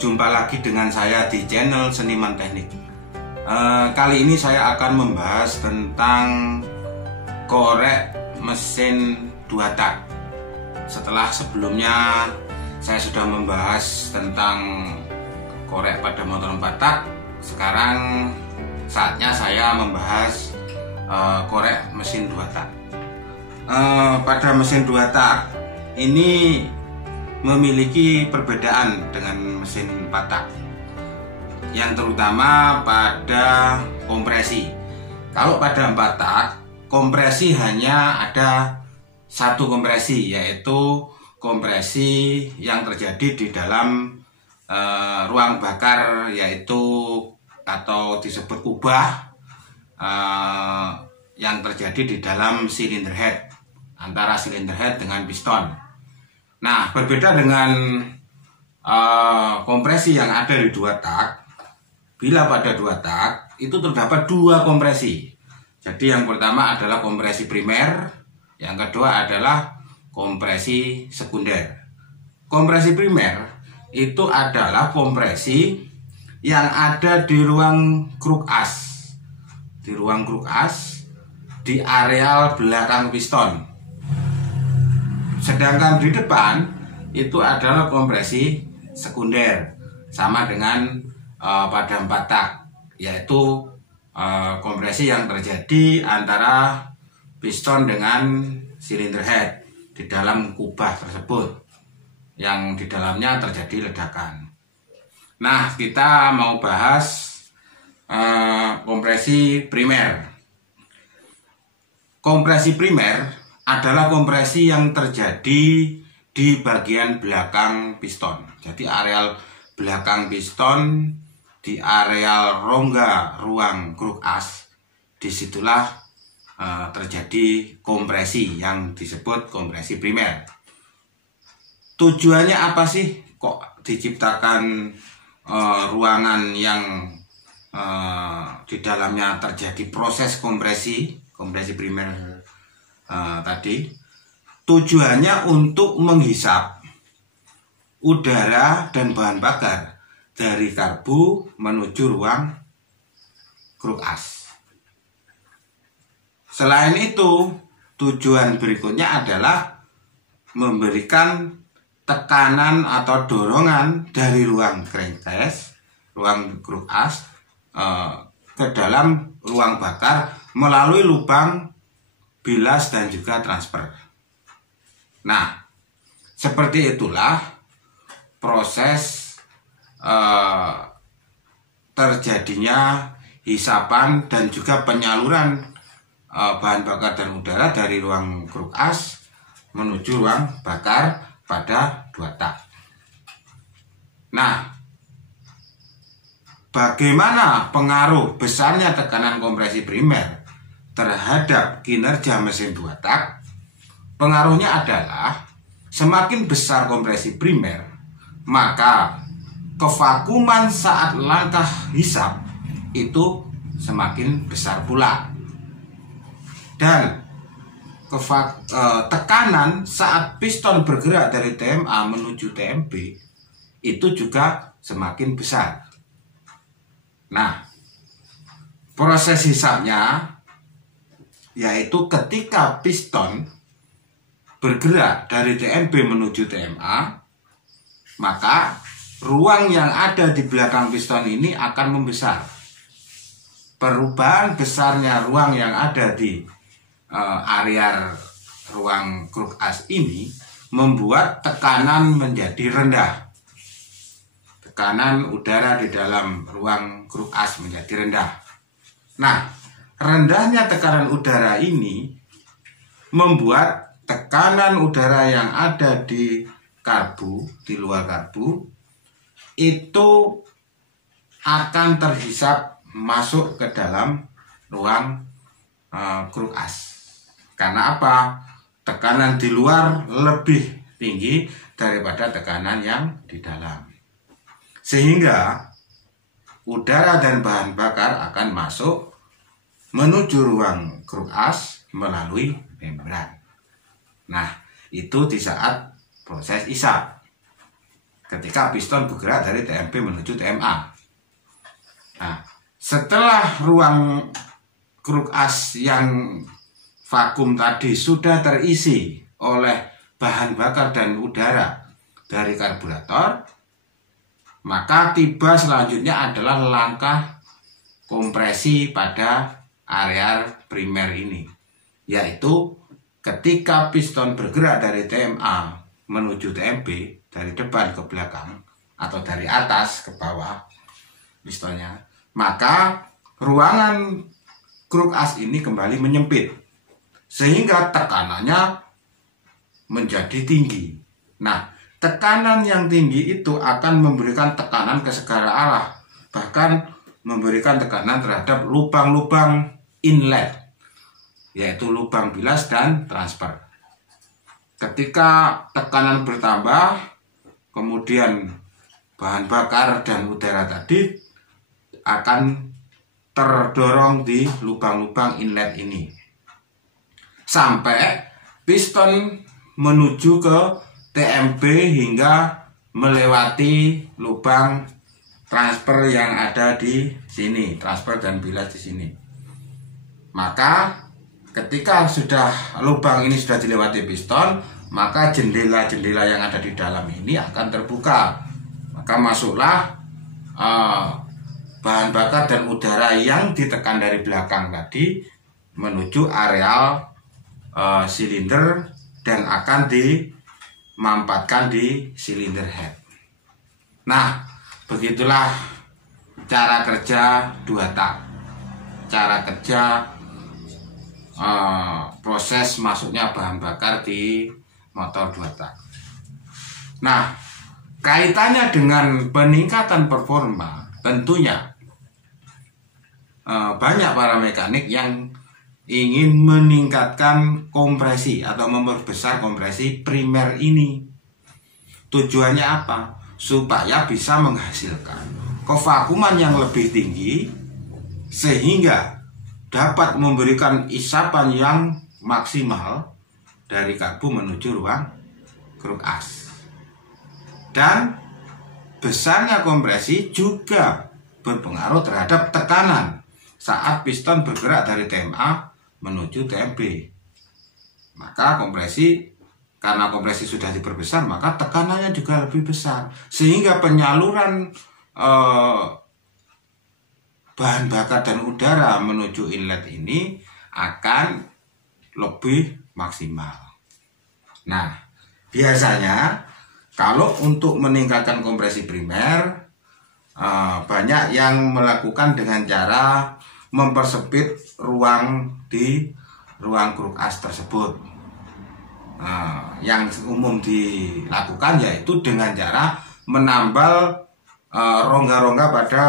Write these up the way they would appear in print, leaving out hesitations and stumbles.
jumpa lagi dengan saya di channel Seniman Teknik. Kali ini saya akan membahas tentang korek mesin 2 tak. Setelah sebelumnya saya sudah membahas tentang korek pada motor 4 tak, sekarang saatnya saya membahas korek mesin 2 tak. Pada mesin 2 tak ini memiliki perbedaan dengan mesin 4 tak, yang terutama pada kompresi. Kalau pada 4 tak, kompresi hanya ada satu kompresi, yaitu kompresi yang terjadi di dalam ruang bakar, yaitu atau disebut kubah, yang terjadi di dalam silinder head, antara silinder head dengan piston. Nah, berbeda dengan kompresi yang ada di 2 tak. Bila pada 2 tak itu terdapat 2 kompresi. Jadi yang pertama adalah kompresi primer, yang kedua adalah kompresi sekunder. Kompresi primer itu adalah kompresi yang ada di ruang kruk as. Di ruang kruk as, di areal belakang piston. Sedangkan di depan itu adalah kompresi sekunder, sama dengan pada 4 tak, yaitu kompresi yang terjadi antara piston dengan silinder head di dalam kubah tersebut, yang di dalamnya terjadi ledakan. Nah, kita mau bahas kompresi primer. Kompresi primer adalah kompresi yang terjadi di bagian belakang piston. Jadi areal belakang piston, di areal rongga ruang kruk as, disitulah terjadi kompresi yang disebut kompresi primer. Tujuannya apa sih kok diciptakan ruangan yang di dalamnya terjadi proses kompresi primer tadi? Tujuannya untuk menghisap udara dan bahan bakar dari karbu menuju ruang kruk as. Selain itu, tujuan berikutnya adalah memberikan tekanan atau dorongan dari ruang crankcase, ruang kruk as, ke dalam ruang bakar melalui lubang bilas dan juga transfer. Nah, seperti itulah proses terjadinya hisapan dan juga penyaluran bahan bakar dan udara dari ruang kruk as menuju ruang bakar pada 2 tak. Nah, bagaimana pengaruh besarnya tekanan kompresi primer terhadap kinerja mesin 2 tak? Pengaruhnya adalah semakin besar kompresi primer, maka kevakuman saat langkah hisap itu semakin besar pula. Dan tekanan saat piston bergerak dari TMA menuju TMB itu juga semakin besar. Nah, proses hisapnya yaitu ketika piston bergerak dari TMB menuju TMA, maka ruang yang ada di belakang piston ini akan membesar. Perubahan besarnya ruang yang ada di area ruang kruk as ini membuat tekanan menjadi rendah. Tekanan udara di dalam ruang kruk as menjadi rendah. Nah, rendahnya tekanan udara ini membuat tekanan udara yang ada di karbu, di luar karbu, itu akan terhisap masuk ke dalam ruang kruk as. Karena apa? Tekanan di luar lebih tinggi daripada tekanan yang di dalam. Sehingga udara dan bahan bakar akan masuk menuju ruang kruk as melalui membran. Nah, itu di saat proses hisap. ketika piston bergerak dari TMB menuju TMA. Nah, setelah ruang kruk as yang vakum tadi sudah terisi oleh bahan bakar dan udara dari karburator, maka tiba selanjutnya adalah langkah kompresi pada area primer ini, yaitu ketika piston bergerak dari TMA menuju TMB, dari depan ke belakang atau dari atas ke bawah pistonnya, maka ruangan kruk as ini kembali menyempit sehingga tekanannya menjadi tinggi. Nah, tekanan yang tinggi itu akan memberikan tekanan ke segala arah, bahkan memberikan tekanan terhadap lubang-lubang inlet, yaitu lubang bilas dan transfer. Ketika tekanan bertambah, kemudian bahan bakar dan udara tadi akan terdorong di lubang-lubang inlet ini sampai piston menuju ke TMB hingga melewati lubang transfer yang ada di sini, transfer dan bilas di sini. Maka ketika lubang ini sudah dilewati piston, maka jendela-jendela yang ada di dalam ini akan terbuka. Maka masuklah bahan bakar dan udara yang ditekan dari belakang tadi menuju areal silinder dan akan dimampatkan di silinder head. Nah, begitulah cara kerja 2 tak. Cara kerja proses masuknya bahan bakar di motor 2 tak. Nah, kaitannya dengan peningkatan performa, tentunya banyak para mekanik yang ingin meningkatkan kompresi atau memperbesar kompresi primer ini. Tujuannya apa? Supaya bisa menghasilkan kevakuman yang lebih tinggi sehingga dapat memberikan isapan yang maksimal dari karbu menuju ruang kruk as. Dan besarnya kompresi juga berpengaruh terhadap tekanan saat piston bergerak dari TMA menuju TMB. Maka karena kompresi sudah diperbesar, maka tekanannya juga lebih besar sehingga penyaluran bahan bakar dan udara menuju inlet ini akan lebih maksimal. Nah, biasanya kalau untuk meningkatkan kompresi primer, banyak yang melakukan dengan cara mempersempit ruang di ruang kruk as tersebut. Yang umum dilakukan yaitu dengan cara menambal rongga-rongga pada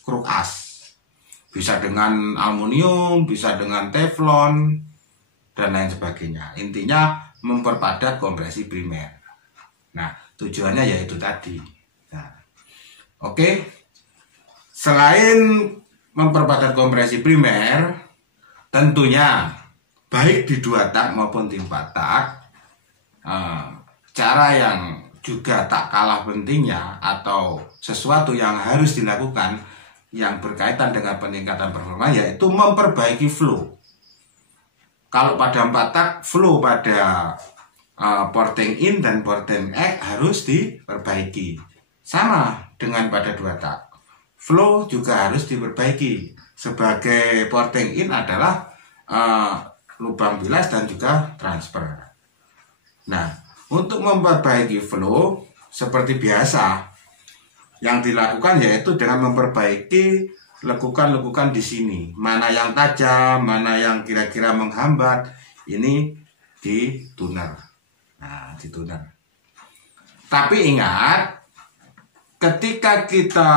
kruk as. Bisa dengan aluminium, bisa dengan teflon, dan lain sebagainya. Intinya memperpadat kompresi primer. Nah, tujuannya yaitu tadi. Nah, oke. Selain memperpadat kompresi primer, tentunya baik di 2 tak maupun di 4 tak, cara yang juga tak kalah pentingnya atau sesuatu yang harus dilakukan yang berkaitan dengan peningkatan performa yaitu memperbaiki flow. Kalau pada 4 tak, flow pada porting in dan porting out harus diperbaiki. Sama dengan pada 2 tak, flow juga harus diperbaiki. Sebagai porting in adalah lubang bilas dan juga transfer. Nah, untuk memperbaiki flow seperti biasa, yang dilakukan yaitu dengan memperbaiki lekukan-lekukan di sini. Mana yang tajam, mana yang kira-kira menghambat, ini dituner. Nah, dituner. Tapi ingat, ketika kita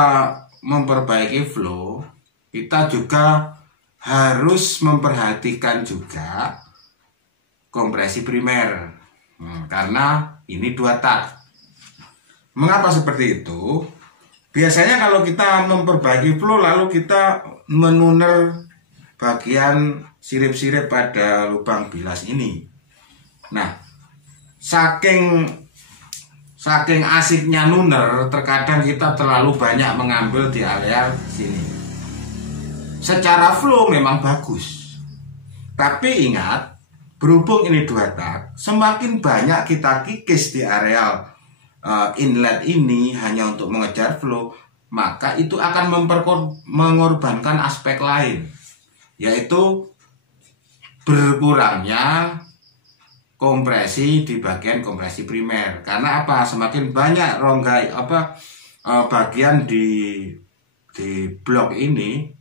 memperbaiki flow, kita juga harus memperhatikan juga kompresi primer. Karena ini 2 tak. Mengapa seperti itu? Biasanya kalau kita memperbaiki flow lalu kita menuner bagian sirip-sirip pada lubang bilas ini. Nah, saking saking asiknya nuner, terkadang kita terlalu banyak mengambil di area sini. Secara flow memang bagus, tapi ingat, berhubung ini 2 tak, semakin banyak kita kikis di area inlet ini hanya untuk mengejar flow, maka itu akan mengorbankan aspek lain, yaitu berkurangnya kompresi di bagian kompresi primer. Karena apa? Semakin banyak rongga bagian di blok ini,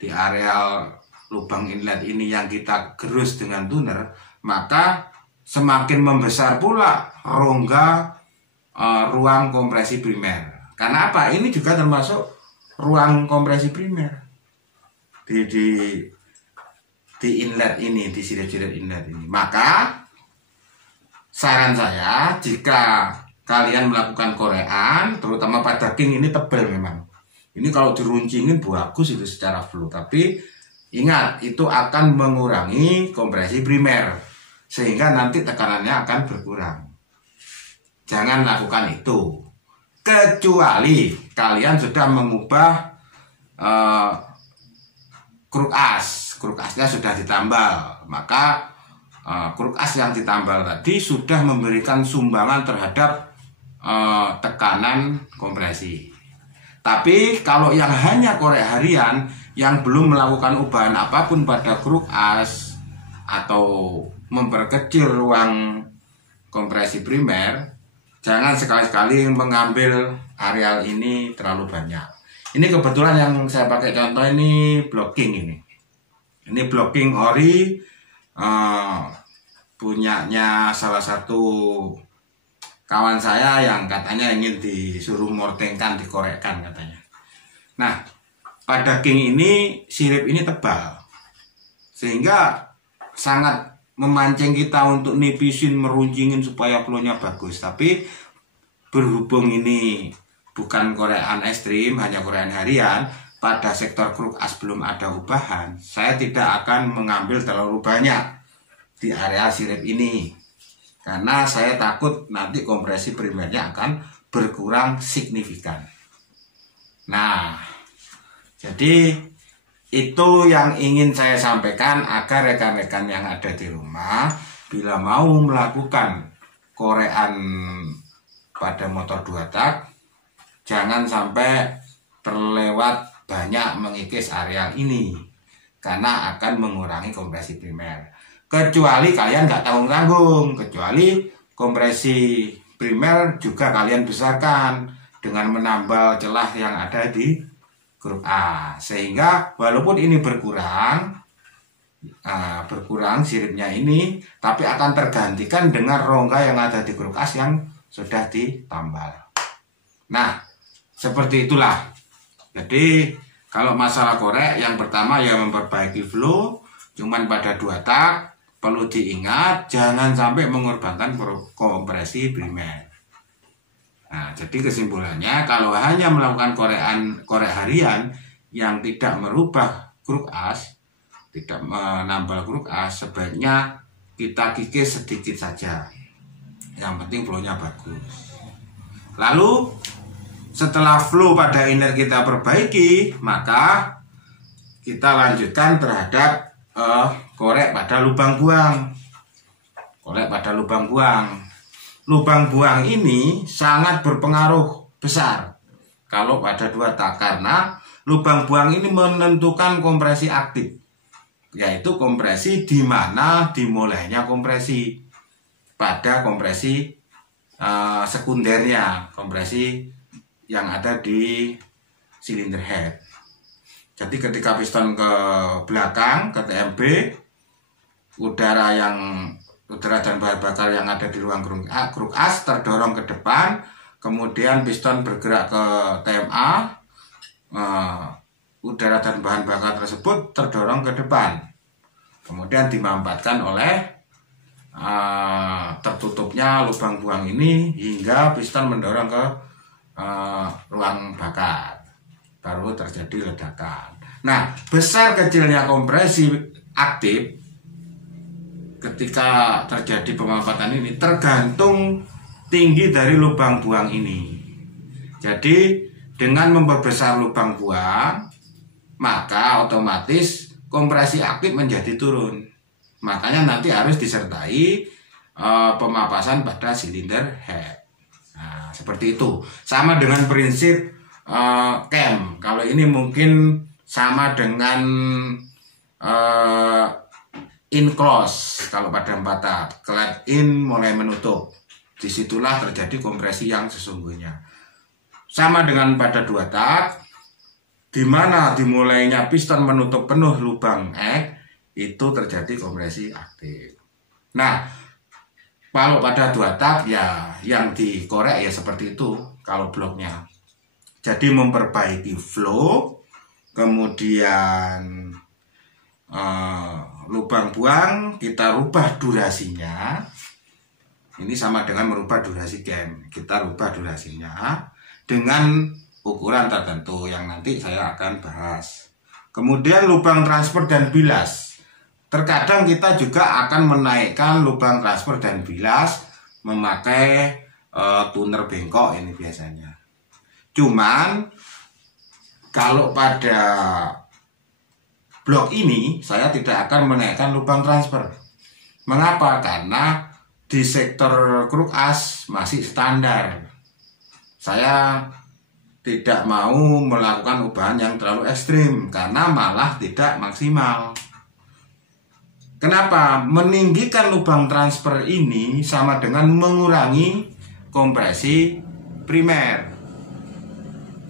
di area lubang inlet ini yang kita gerus dengan tuner, maka semakin membesar pula rongga ruang kompresi primer. Karena apa? Ini juga termasuk ruang kompresi primer di inlet ini, di silet-silet inlet ini. Maka saran saya, jika kalian melakukan korean, terutama pada king ini tebal memang. Ini kalau diruncingin bagus itu secara flow, tapi ingat itu akan mengurangi kompresi primer sehingga nanti tekanannya akan berkurang. Jangan lakukan itu, kecuali kalian sudah mengubah kruk asnya sudah ditambal, maka kruk as yang ditambal tadi sudah memberikan sumbangan terhadap tekanan kompresi. Tapi kalau yang hanya korek harian yang belum melakukan ubahan apapun pada kruk as atau memperkecil ruang kompresi primer, jangan sekali-sekali mengambil areal ini terlalu banyak. Ini kebetulan yang saya pakai contoh ini blocking ini. Ini blocking ori punyanya salah satu kawan saya yang katanya ingin disuruh mortengkan, dikorekkan katanya. Nah, pada king ini sirip ini tebal sehingga sangat memancing kita untuk nipisin, meruncingin supaya flow-nya bagus. Tapi berhubung ini bukan korean ekstrim, hanya korean harian, pada sektor kruk as belum ada ubahan, saya tidak akan mengambil terlalu banyak di area sirip ini karena saya takut nanti kompresi primernya akan berkurang signifikan. Nah, jadi itu yang ingin saya sampaikan agar rekan-rekan yang ada di rumah bila mau melakukan korean pada motor 2 tak, jangan sampai terlewat banyak mengikis areal ini karena akan mengurangi kompresi primer. Kecuali kalian nggak tanggung-tanggung, kecuali kompresi primer juga kalian besarkan dengan menambal celah yang ada di kruk A, sehingga walaupun ini berkurang siripnya ini, tapi akan tergantikan dengan rongga yang ada di kruk as yang sudah ditambal. Nah, seperti itulah. Jadi kalau masalah korek, yang pertama ya memperbaiki flow, cuman pada 2 tak. Perlu diingat, jangan sampai mengorbankan kompresi primer. Nah, jadi kesimpulannya, kalau hanya melakukan korek harian yang tidak merubah kruk as, tidak menambal kruk as, sebaiknya kita kikis sedikit saja. Yang penting flow-nya bagus. Lalu setelah flow pada inlet kita perbaiki, maka kita lanjutkan terhadap korek pada lubang buang. Korek pada lubang buang. Lubang buang ini sangat berpengaruh besar kalau pada 2 tak, karena lubang buang ini menentukan kompresi aktif, yaitu kompresi di mana dimulainya kompresi pada kompresi sekundernya, kompresi yang ada di silinder head. Jadi ketika piston ke belakang, ke TMB, udara dan bahan bakar yang ada di ruang kruk as terdorong ke depan, kemudian piston bergerak ke TMA, udara dan bahan bakar tersebut terdorong ke depan, kemudian dimampatkan oleh tertutupnya lubang buang ini hingga piston mendorong ke ruang bakar, baru terjadi ledakan. Nah, besar kecilnya kompresi aktif ketika terjadi pemampatan ini tergantung tinggi dari lubang buang ini. Jadi dengan memperbesar lubang buang, maka otomatis kompresi aktif menjadi turun. Makanya nanti harus disertai pemapasan pada silinder head. Nah, seperti itu. Sama dengan prinsip cam. Kalau ini mungkin sama dengan in close. Kalau pada 4 tak, clad in mulai menutup. Disitulah terjadi kompresi yang sesungguhnya. Sama dengan pada 2 tak, di mana dimulainya piston menutup penuh lubang X, itu terjadi kompresi aktif. Nah, kalau pada 2 tak ya yang dikorek ya seperti itu kalau bloknya. Jadi memperbaiki flow, kemudian lubang buang kita rubah durasinya. Ini sama dengan merubah durasi cam. Kita rubah durasinya dengan ukuran tertentu yang nanti saya akan bahas. Kemudian lubang transfer dan bilas. Terkadang kita juga akan menaikkan lubang transfer dan bilas memakai tuner bengkok ini biasanya. Cuman kalau pada blok ini saya tidak akan menaikkan lubang transfer. Mengapa? Karena di sektor kruk as masih standar. Saya tidak mau melakukan ubahan yang terlalu ekstrim karena malah tidak maksimal. Kenapa? Meninggikan lubang transfer ini sama dengan mengurangi kompresi primer,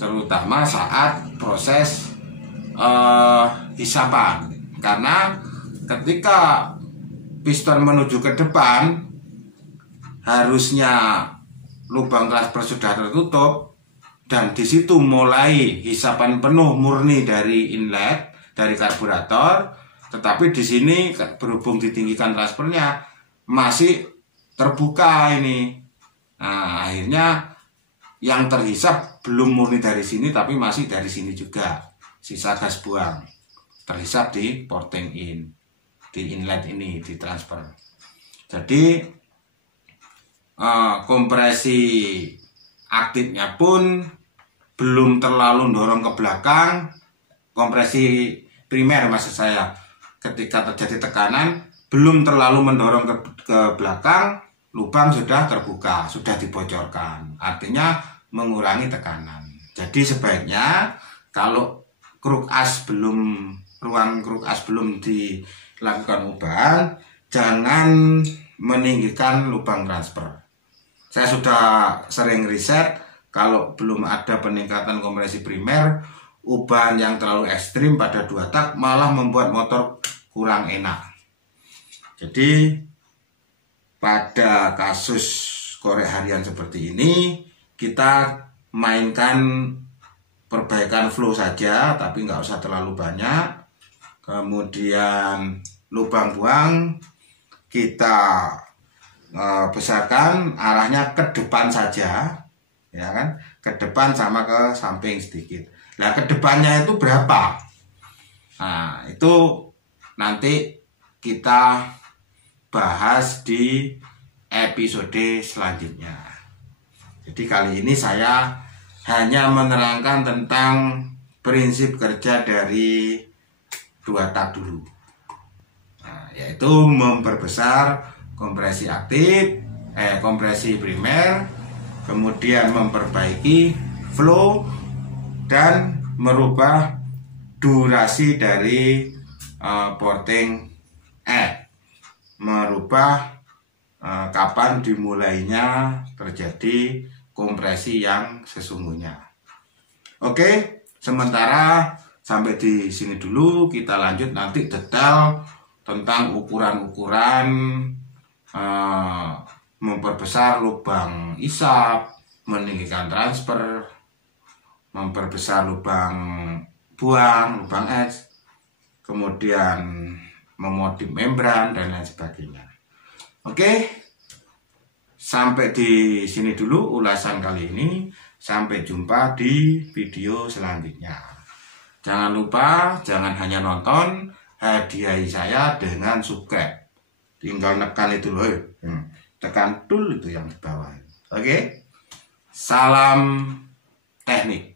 terutama saat proses hisapan. Karena ketika piston menuju ke depan, harusnya lubang transfer sudah tertutup dan di situ mulai hisapan penuh murni dari inlet dari karburator, tetapi di sini berhubung ditinggikan transfernya masih terbuka ini. Nah, akhirnya yang terhisap belum murni dari sini tapi masih dari sini juga. Sisa gas buang terhisap di porting in, di inlet ini, di transfer. Jadi kompresi aktifnya pun belum terlalu dorong ke belakang. Kompresi primer maksud saya, ketika terjadi tekanan belum terlalu mendorong ke belakang, lubang sudah terbuka, sudah dibocorkan, artinya mengurangi tekanan. Jadi sebaiknya kalau ruang kruk as belum dilakukan ubahan, jangan meninggikan lubang transfer. Saya sudah sering riset, kalau belum ada peningkatan kompresi primer, ubahan yang terlalu ekstrim pada 2 tak malah membuat motor kurang enak. Jadi pada kasus korek harian seperti ini, kita mainkan perbaikan flow saja, tapi nggak usah terlalu banyak. Kemudian lubang buang kita besarkan, arahnya ke depan saja, ya kan, ke depan sama ke samping sedikit. Nah, ke depannya itu berapa? Nah, itu nanti kita bahas di episode selanjutnya. Jadi kali ini saya hanya menerangkan tentang prinsip kerja dari 2 tak dulu. Nah, yaitu memperbesar kompresi aktif, kompresi primer, kemudian memperbaiki flow dan merubah durasi dari porting head, merubah kapan dimulainya terjadi kompresi yang sesungguhnya. Oke, sementara sampai di sini dulu, kita lanjut nanti detail tentang ukuran-ukuran memperbesar lubang isap, meninggikan transfer, memperbesar lubang buang, lubang X, kemudian memodif membran dan lain sebagainya. Oke, sampai di sini dulu ulasan kali ini. Sampai jumpa di video selanjutnya. Jangan lupa, jangan hanya nonton, hadiahi saya dengan subscribe. Tinggal tekan itu loh, tekan tool itu yang di bawah. Oke. Salam teknik.